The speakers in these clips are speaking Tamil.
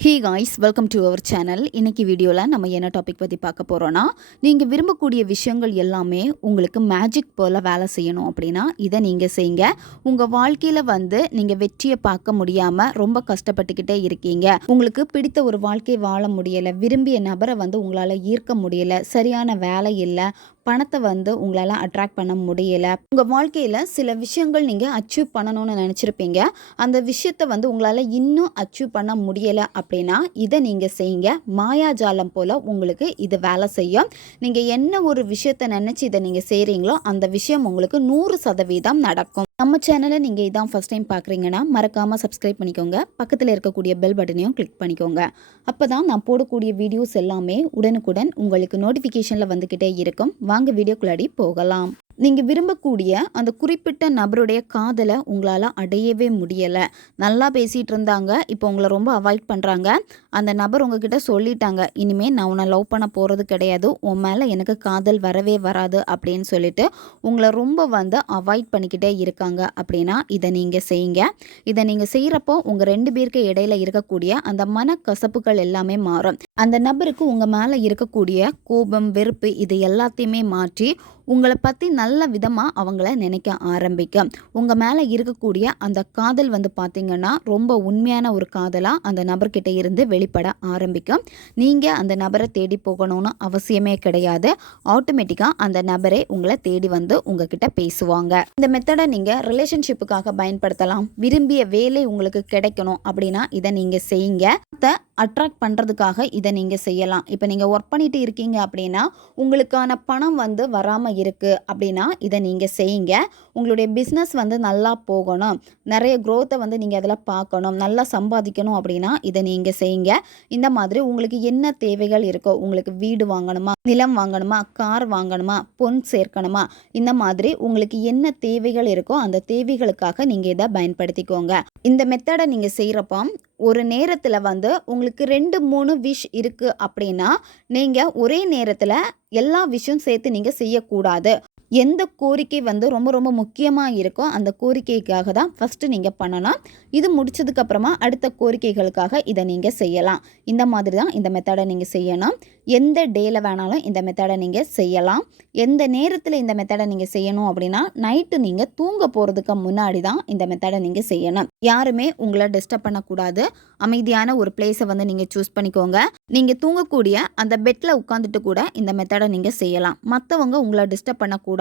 Hey guys, welcome to our channel. இன்னைக்கு வீடியோவில் நம்ம என்ன டாபிக் பற்றி பார்க்க போகிறோன்னா, நீங்கள் விரும்பக்கூடிய விஷயங்கள் எல்லாமே உங்களுக்கு மேஜிக் போல் வேலை செய்யணும் அப்படின்னா இதை நீங்கள் செய்யுங்க. உங்கள் வாழ்க்கையில் நீங்கள் வெற்றியை பார்க்க முடியாமல் ரொம்ப கஷ்டப்பட்டுக்கிட்டே இருக்கீங்க. உங்களுக்கு பிடித்த ஒரு வாழ்க்கை வாழ முடியலை, விரும்பிய நபரை உங்களால் ஈர்க்க முடியலை, சரியான வேலை இல்லை, பணத்தை உங்களால் அட்ராக்ட் பண்ண முடியலை, உங்கள் வாழ்க்கையில் சில விஷயங்கள் நீங்கள் அச்சீவ் பண்ணணும்னு நினச்சிருப்பீங்க, அந்த விஷயத்தை உங்களால் இன்னும் அச்சீவ் பண்ண முடியலை அப்படின்னா இதை நீங்கள் செய்யுங்க. மாயாஜாலம் போல் உங்களுக்கு இது வேலை செய்யும். நீங்கள் என்ன ஒரு விஷயத்தை நினச்சி இதை நீங்கள் செய்கிறீங்களோ அந்த விஷயம் உங்களுக்கு 100% நடக்கும். நம்ம சேனலை நீங்கள் இதான் ஃபஸ்ட் டைம் பார்க்குறீங்கன்னா மறக்காமல் சப்ஸ்கிரைப் பண்ணிக்கோங்க. பக்கத்தில் இருக்கக்கூடிய பெல் பட்டனையும் கிளிக் பண்ணிக்கோங்க. அப்போ தான் நான் போடக்கூடிய வீடியோஸ் எல்லாமே உடனுக்குடன் உங்களுக்கு நோட்டிஃபிகேஷனில் வந்துக்கிட்டே இருக்கும். வாங்க வீடியோக்குள்ளாடி போகலாம். நீங்கள் விரும்பக்கூடிய அந்த குறிப்பிட்ட நபருடைய காதலை உங்களால் அடையவே முடியலை. நல்லா பேசிகிட்டு இருந்தாங்க, இப்போ உங்களை ரொம்ப அவாய்ட் பண்ணுறாங்க. அந்த நபர் உங்ககிட்ட சொல்லிட்டாங்க, இனிமேல் நான் உன்னை லவ் பண்ண போகிறது கிடையாது, உன் மேலே எனக்கு காதல் வரவே வராது அப்படின்னு சொல்லிட்டு உங்களை ரொம்ப அவாய்ட் பண்ணிக்கிட்டே இருக்காங்க அப்படின்னா இதை நீங்கள் செய்யுங்க. இதை நீங்கள் செய்கிறப்போ உங்கள் 2 பேருக்கு இடையில இருக்கக்கூடிய அந்த மனக்கசப்புகள் எல்லாமே மாறும். அந்த நபருக்கு உங்கள் மேலே இருக்கக்கூடிய கோபம், வெறுப்பு இது எல்லாத்தையுமே மாற்றி உங்களை பற்றி நல்ல விதமாக அவங்கள நினைக்க ஆரம்பிக்கும். உங்கள் மேலே இருக்கக்கூடிய அந்த காதல் பார்த்திங்கன்னா ரொம்ப உண்மையான ஒரு காதலாக அந்த நபர்கிட்ட இருந்து வெளிப்பட ஆரம்பிக்கும். நீங்கள் அந்த நபரை தேடி போகணும்னு அவசியமே கிடையாது. ஆட்டோமேட்டிக்காக அந்த நபரே உங்களை தேடி உங்ககிட்ட பேசுவாங்க. இந்த மெத்தடை நீங்கள் ரிலேஷன்ஷிப்புக்காக பயன்படுத்தலாம். விரும்பிய வேலை உங்களுக்கு கிடைக்கணும் அப்படின்னா இதை நீங்கள் செய்யுங்க. அட்ராக்ட் பண்ணுறதுக்காக இதை நீங்கள் செய்யலாம். இப்போ நீங்கள் ஒர்க் பண்ணிட்டு இருக்கீங்க அப்படின்னா உங்களுக்கான பணம் வராமல் இருக்குது அப்படின்னா இதை நீங்கள் செய்யுங்க. உங்களுடைய பிஸ்னஸ் நல்லா போகணும், நிறைய க்ரோத்தை நீங்கள் அதில் பார்க்கணும், நல்லா சம்பாதிக்கணும் அப்படின்னா இதை நீங்கள் செய்யுங்க. இந்த மாதிரி உங்களுக்கு என்ன தேவைகள் இருக்கோ, உங்களுக்கு வீடு வாங்கணுமா, நிலம் வாங்கணுமா, கார் வாங்கணுமா, பொன் சேர்க்கணுமா, இந்த மாதிரி உங்களுக்கு என்ன தேவைகள் இருக்கோ அந்த தேவைகளுக்காக நீங்கள் இதை பயன்படுத்திக்கோங்க. இந்த மெத்தடை நீங்கள் செய்கிறப்போ ஒரு நேரத்தில் உங்களுக்கு 2-3 விஷ் இருக்குது அப்படின்னா நீங்கள் ஒரே நேரத்தில் எல்லா விஷயம் சேர்த்து நீங்கள் செய்யக்கூடாது. எந்த கோரிக்கை ரொம்ப ரொம்ப முக்கியமாக இருக்கோ அந்த கோரிக்கைக்காக தான் ஃபஸ்ட்டு நீங்கள் பண்ணணும். இது முடிச்சதுக்கப்புறமா அடுத்த கோரிக்கைகளுக்காக இதை நீங்கள் செய்யலாம். இந்த மாதிரி தான் இந்த மெத்தடை நீங்கள் செய்யணும். எந்த டேயில் வேணாலும் இந்த மெத்தடை நீங்கள் செய்யலாம். எந்த நேரத்தில் இந்த மெத்தடை நீங்கள் செய்யணும் அப்படின்னா நைட்டு நீங்கள் தூங்க போகிறதுக்கு முன்னாடி தான் இந்த மெத்தடை நீங்கள் செய்யணும். யாருமே உங்களை டிஸ்டர்ப் பண்ணக்கூடாது. அமைதியான ஒரு பிளேஸை நீங்கள் சூஸ் பண்ணிக்கோங்க. நீங்கள் தூங்கக்கூடிய அந்த பெட்டில் உட்காந்துட்டு கூட இந்த மெத்தடை நீங்கள் செய்யலாம். மற்றவங்க உங்களை டிஸ்டர்ப் பண்ணக்கூடாது.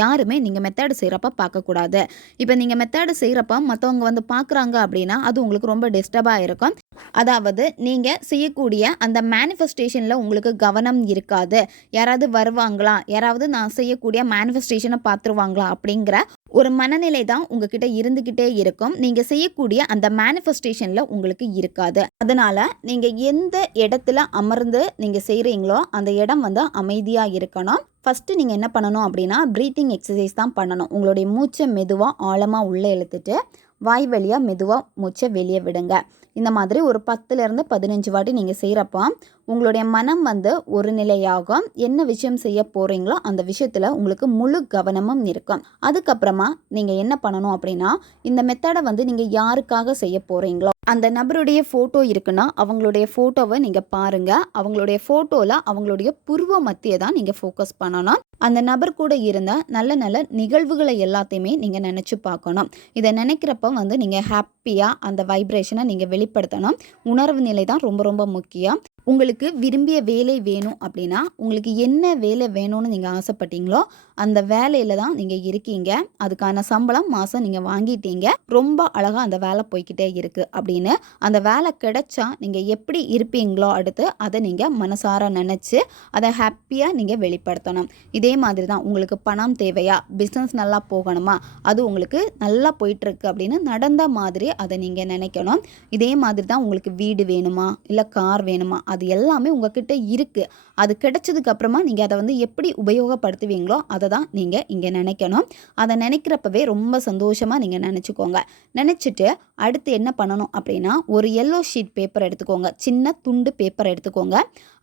யாருமே நீங்கள் மெத்தடு செய்கிறப்ப பார்க்கக்கூடாது. இப்போ நீங்கள் மெத்தடு செய்கிறப்ப மற்றவங்க பார்க்குறாங்க அப்படின்னா அது உங்களுக்கு ரொம்ப டிஸ்டர்பாக இருக்கும். அதாவது நீங்கள் செய்யக்கூடிய அந்த மேனிஃபெஸ்டேஷனில் உங்களுக்கு கவனம் இருக்காது. யாராவது வருவாங்களா, யாராவது நான் செய்யக்கூடிய மேனிஃபெஸ்டேஷனை பார்த்துருவாங்களா அப்படிங்கிற ஒரு மனநிலை தான் உங்ககிட்ட இருந்துக்கிட்டே இருக்கும். நீங்கள் செய்யக்கூடிய அந்த மேனிஃபெஸ்டேஷனில் உங்களுக்கு இருக்காது. அதனால் நீங்கள் எந்த இடத்துல அமர்ந்து நீங்கள் செய்கிறீங்களோ அந்த இடம் அமைதியாக இருக்கணும். ஃபஸ்ட்டு நீங்கள் என்ன பண்ணணும் அப்படின்னா ப்ரீத்திங் எக்ஸசைஸ் தான் பண்ணணும். உங்களுடைய மூச்சை மெதுவாக ஆழமாக உள்ளே இழுத்துட்டு வாய் வழியாக மெதுவாக மூச்சை வெளியே விடுங்க. இந்த மாதிரி ஒரு 10-15 வாட்டி நீங்கள் செய்கிறப்போ உங்களுடைய மனம் ஒரு நிலையாகும். என்ன விஷயம் செய்ய போகிறீங்களோ அந்த விஷயத்தில் உங்களுக்கு முழு கவனமும் இருக்கும். அதுக்கப்புறமா நீங்கள் என்ன பண்ணணும் அப்படின்னா இந்த மெத்தடை நீங்கள் யாருக்காக செய்ய போகிறீங்களோ அந்த நபருடைய ஃபோட்டோ இருக்குன்னா அவங்களுடைய ஃபோட்டோவை நீங்கள் பாருங்கள். அவங்களுடைய ஃபோட்டோவில் அவங்களுடைய புருவ மத்தியை தான் நீங்கள் ஃபோக்கஸ் பண்ணணும். அந்த நபர் கூட இருந்த நல்ல நல்ல நிகழ்வுகளை எல்லாத்தையுமே நீங்கள் நினச்சி பார்க்கணும். இதை நினைக்கிறப்ப நீங்கள் ஹாப்பியாக அந்த வைப்ரேஷனை நீங்கள் வெளிப்படுத்தணும். உணர்வு நிலை தான் ரொம்ப ரொம்ப முக்கியம். உங்களுக்கு விரும்பிய வேலை வேணும் அப்படின்னா உங்களுக்கு என்ன வேலை வேணும்னு நீங்கள் ஆசைப்பட்டீங்களோ அந்த வேலையில் தான் நீங்கள் இருக்கீங்க. அதுக்கான சம்பளம் மாதம் நீங்கள் வாங்கிட்டீங்க. ரொம்ப அழகாக அந்த வேலை போய்கிட்டே இருக்குது அப்படின்னு அந்த வேலை கிடைச்சா நீங்கள் எப்படி இருப்பீங்களோ அடுத்து அதை நீங்கள் மனசார நினச்சி அதை ஹாப்பியாக நீங்கள் வெளிப்படுத்தணும். இதே மாதிரி தான் உங்களுக்கு பணம் தேவையா, பிஸ்னஸ் நல்லா போகணுமா, அது உங்களுக்கு நல்லா போயிட்டுருக்கு அப்படின்னு நடந்த மாதிரி அதை நீங்கள் நினைக்கணும். இதே மாதிரி தான் உங்களுக்கு வீடு வேணுமா இல்லை கார் வேணுமா அது எல்லாமே உங்ககிட்ட இருக்குது. அது கிடைச்சதுக்கு அப்புறமா நீங்கள் அதை எப்படி உபயோகப்படுத்துவீங்களோ அதை தான் நீங்கள் இங்கே நினைக்கணும். அதை நினைக்கிறப்பவே ரொம்ப சந்தோஷமாக நீங்கள் நினச்சிக்கோங்க. நினச்சிட்டு அடுத்து என்ன பண்ணணும் அப்படின்னா ஒரு எல்லோ ஷீட் பேப்பர் எடுத்துக்கோங்க. சின்ன துண்டு பேப்பர் எடுத்துக்கோங்க.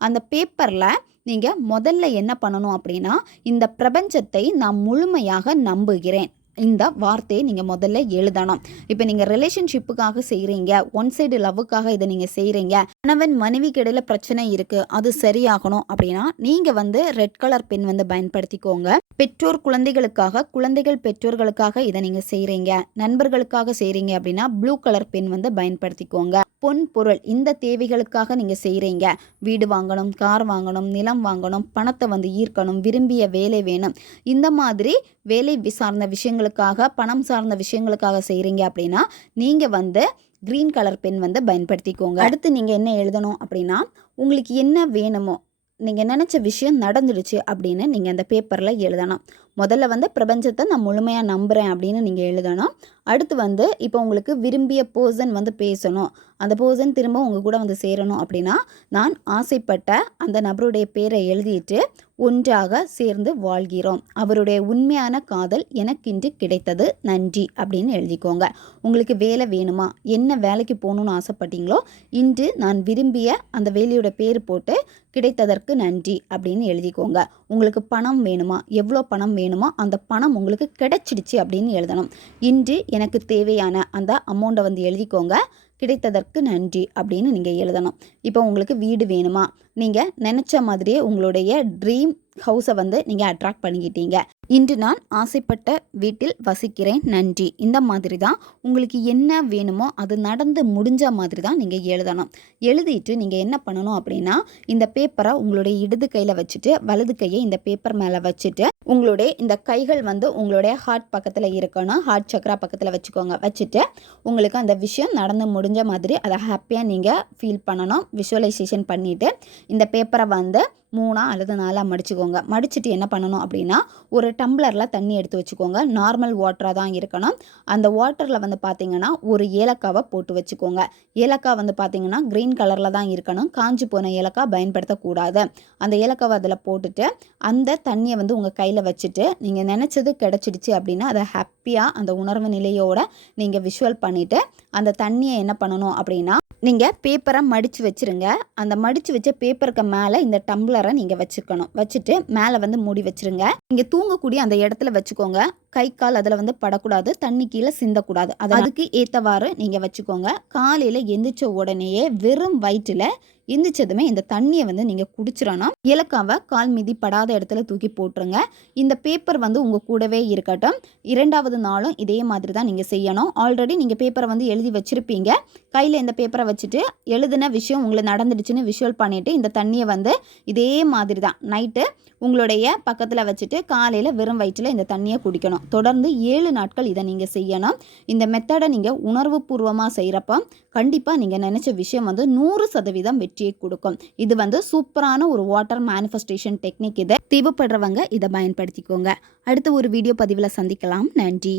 அந்த பேப்பரில் நீங்கள் முதல்ல என்ன பண்ணணும் அப்படின்னா இந்த பிரபஞ்சத்தை நான் முழுமையாக நம்புகிறேன் இந்த வார்த்தையை நீங்கள் முதல்ல எழுதணும். இப்போ நீங்கள் ரிலேஷன்ஷிப்புக்காக செய்கிறீங்க, ஒன் சைடு லவ்வுக்காக இதை நீங்கள் செய்கிறீங்க, கணவன் மனைவிக்கு இடையில பிரச்சனை இருக்குது, அது சரியாகணும் அப்படின்னா நீங்கள் வந்து ரெட் கலர் பென் வந்து பயன்படுத்திக்கோங்க. பெற்றோர் குழந்தைகளுக்காக, குழந்தைகள் பெற்றோர்களுக்காக இதை நீங்கள் செய்கிறீங்க, நண்பர்களுக்காக செய்கிறீங்க அப்படின்னா ப்ளூ கலர் பென் வந்து பயன்படுத்திக்கோங்க. பொன் பொருள் இந்த தேவைகளுக்காக நீங்கள் செய்கிறீங்க, வீடு வாங்கணும், கார் வாங்கணும், நிலம் வாங்கணும், பணத்தை வந்து ஈர்க்கணும், விரும்பிய வேலை வேணும், இந்த மாதிரி வேலை சார்ந்த விஷயங்களுக்காக, பணம் சார்ந்த விஷயங்களுக்காக செய்கிறீங்க அப்படின்னா நீங்கள் வந்து க்ரீன் கலர் பென் வந்து பயன்படுத்திக்கோங்க. அடுத்து நீங்கள் என்ன எழுதணும் அப்படின்னா, உங்களுக்கு என்ன வேணுமோ, நீங்கள் நினச்ச விஷயம் நடந்துடுச்சு அப்படின்னு நீங்கள் அந்த பேப்பரில் எழுதணும். முதல்ல வந்து பிரபஞ்சத்தை நான் முழுமையாக நம்புகிறேன் அப்படின்னு நீங்கள் எழுதணும். அடுத்து வந்து இப்போ உங்களுக்கு விரும்பிய பர்சன் வந்து பேசணும், அந்த பர்சன் திரும்ப உங்கள் கூட வந்து சேரணும் அப்படின்னா, நான் ஆசைப்பட்ட அந்த நபருடைய பேரை எழுதிட்டு ஒன்றாக சேர்ந்து வாழ்கிறோம், அவருடைய உண்மையான காதல் எனக்கின்று கிடைத்தது, நன்றி அப்படின்னு எழுதிக்கோங்க. உங்களுக்கு வேலை வேணுமா, என்ன வேலைக்கு போகணுன்னு ஆசைப்பட்டீங்களோ, இன்று நான் விரும்பிய அந்த வேலையோட பேர் போட்டு கிடைத்ததற்கு நன்றி அப்படின்னு எழுதிக்கோங்க. உங்களுக்கு பணம் வேணுமா, எவ்வளோ பணம் வேணுமோ அந்த பணம் உங்களுக்கு கிடைச்சிடுச்சு அப்படின்னு எழுதணும். இன்று எனக்கு தேவையான அந்த அமௌண்ட்டை வந்து எழுதிக்கோங்க, கிடைத்ததற்கு நன்றி அப்படின்னு நீங்கள் எழுதணும். இப்போ உங்களுக்கு வீடு வேணுமா, நீங்கள் நினச்ச மாதிரியே உங்களுடைய ட்ரீம் ஹவுஸை வந்து நீங்கள் அட்ராக்ட் பண்ணிக்கிட்டீங்க, இன்று நான் ஆசைப்பட்ட வீட்டில் வசிக்கிறேன், நன்றி. இந்த மாதிரி தான் உங்களுக்கு என்ன வேணுமோ அது நடந்து முடிஞ்ச மாதிரி தான் நீங்கள் எழுதணும். எழுதிட்டு நீங்கள் என்ன பண்ணணும் அப்படின்னா, இந்த பேப்பரை உங்களுடைய இடது கையில் வச்சுட்டு வலது கையை இந்த பேப்பர் மேலே வச்சுட்டு உங்களுடைய இந்த கைகள் வந்து உங்களுடைய ஹார்ட் பக்கத்தில் இருக்கணும், ஹார்ட் சக்கரா பக்கத்தில் வச்சுக்கோங்க. வச்சுட்டு உங்களுக்கு அந்த விஷயம் நடந்து முடிஞ்ச மாதிரி அதை ஹாப்பியாக நீங்கள் ஃபீல் பண்ணணும். விஷுவலைசேஷன் பண்ணிவிட்டு இந்த பேப்பரை வந்து 3 அல்லது 4 மடிச்சுக்கோங்க. மடிச்சுட்டு என்ன பண்ணணும் அப்படின்னா, ஒரு டம்ளரில் தண்ணி எடுத்து வச்சுக்கோங்க. நார்மல் வாட்டராக தான் இருக்கணும். அந்த வாட்டரில் வந்து பார்த்திங்கன்னா ஒரு ஏலக்காவை போட்டு வச்சுக்கோங்க. ஏலக்காய் வந்து பார்த்திங்கன்னா க்ரீன் கலரில் தான் இருக்கணும், காஞ்சி போன ஏலக்காய் பயன்படுத்தக்கூடாது. அந்த ஏலக்காவை அதில் போட்டுட்டு அந்த தண்ணியை வந்து உங்கள் கையில் வச்சுட்டு நீங்கள் நினச்சது கிடச்சிடுச்சு அப்படின்னா அதை ஹாப்பியாக அந்த உணர்வு நிலையோடு நீங்கள் விஷுவல் பண்ணிவிட்டு அந்த தண்ணியை என்ன பண்ணணும் அப்படின்னா, நீங்கள் பேப்பரை மடித்து வச்சுருங்க. அந்த மடித்து வச்ச பேப்பருக்கு மேலே இந்த டம்ளரை நீங்கள் வச்சுக்கணும். வச்சுட்டு மேலே வந்து மூடி வச்சுருங்க. நீங்கள் தூங்கக்கூடிய அந்த இடத்துல வச்சுக்கோங்க. கை கால் அதில் வந்து படக்கூடாது, தண்ணி கீழே சிந்தக்கூடாது. அதுக்கு ஏற்றவாறு நீங்கள் வச்சுக்கோங்க. காலையில் எந்திரிச்ச உடனேயே வெறும் வயிற்றில் எந்திரிச்சதுமே இந்த தண்ணியை வந்து நீங்கள் குடிச்சிடணும். ஏலக்காவை கால் மிதி படாத இடத்துல தூக்கி போட்டுருங்க. இந்த பேப்பர் வந்து உங்கள் கூடவே இருக்கட்டும். 2வது நாளும் இதே மாதிரி தான் நீங்கள் செய்யணும். ஆல்ரெடி நீங்கள் பேப்பரை வந்து எழுதி வச்சுருப்பீங்க. கையில் இந்த பேப்பரை வச்சுட்டு எழுதின விஷயம் உங்களுக்கு நடந்துடுச்சுன்னு விஷுவல் பண்ணிவிட்டு இந்த தண்ணியை வந்து இதே மாதிரி தான் நைட்டு உங்களுடைய பக்கத்தில் வச்சுட்டு காலையில் வெறும் வயிற்றில் இந்த தண்ணியை குடிக்கணும். தொடர்ந்து 7 நாட்கள் இதை நீங்கள் செய்யணும். இந்த மெத்தடை நீங்கள் உணர்வு பூர்வமாக செய்கிறப்போ கண்டிப்பாக நீங்கள் நினச்ச விஷயம் வந்து 100% வெற்றியை கொடுக்கும். இது வந்து சூப்பரான ஒரு வாட்டர் மேனிஃபெஸ்டேஷன் டெக்னிக். இதை தேவைப்படுறவங்க இதை பயன்படுத்திக்கோங்க. அடுத்த ஒரு வீடியோ பதிவில் சந்திக்கலாம். நன்றி.